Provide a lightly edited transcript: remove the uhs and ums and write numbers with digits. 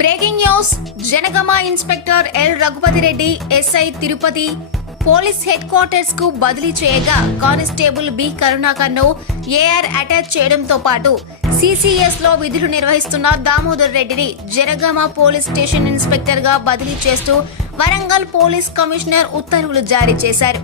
Breaking news. Janagama inspector L Raghupathi Reddy SI Tirupati police head quarters కు బదిలీ చేయగా కానిస్టేబుల్ బి కరుణాకర్ ను ఏఆర్ అటాచ్ చేయడంతో పాటు సిసిఎస్ లో విధులు నిర్వహిస్తున్న దామోదర్ రెడ్డిని జనగామ పోలీస్ స్టేషన్ ఇన్స్పెక్టర్ గా బదిలీ చేస్తూ వరంగల్ పోలీస్ కమిషనర్ ఉత్తర్వులు జారీ చేశారు.